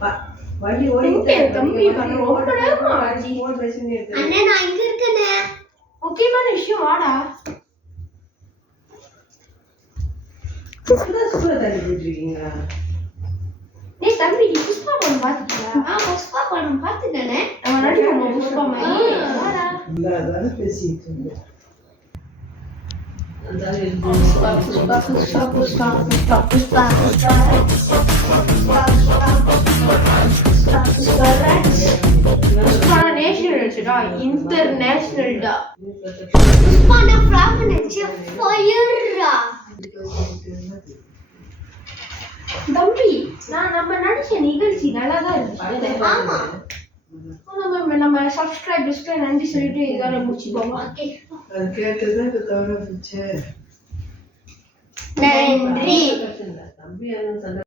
வண்டி ஓடிட்டு தம்பி ரொம்ப நேரமா ஆச்சு. அண்ணே நான் இங்க இருக்கேனே. முக்கியமான விஷயம் வாடா. ஸ்கூல்ல தாண்டி போயிட்டு இருக்கீங்களா? நீ தம்பி புஷ்பா படம் பாத்துட்டியா? புஷ்பா படம் பாத்துட்டேனே. நம்ம நடிகர் புஷ்பா மாதிரி வாடா. இல்ல அதான் பேசிட்டு இருந்தேன். இன்டர்நேஷனல் தம்பி நான் நம்ம நடிச்ச நிகழ்ச்சி நல்லாதான் இருக்கு. நம்ம சப்ஸ்கிரைபர்ஸ்க்கு நன்றி சொல்லிட்டு இதோட முடிச்சுப்போம். அது கேட்டதுதான் தவிர நன்றி. தம்பி